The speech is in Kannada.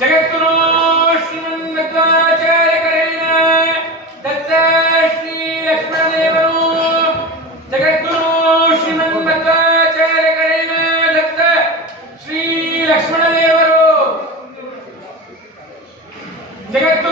ಜಗದ್ಗುರು ಶ್ರೀಮನ್ಮಧ್ವಾಚಾರ್ಯಕರೇಣ ದತ್ತ ಶ್ರೀ ಲಕ್ಷ್ಮಣದೇವರು ಜಗದ್ಗುರು ಶ್ರೀಮನ್ಮಧ್ವಾಚಾರ್ಯಕರೇಣ ದತ್ತ ಶ್ರೀ ಲಕ್ಷ್ಮಣದೇವರು ಜಗದ್ಗುರು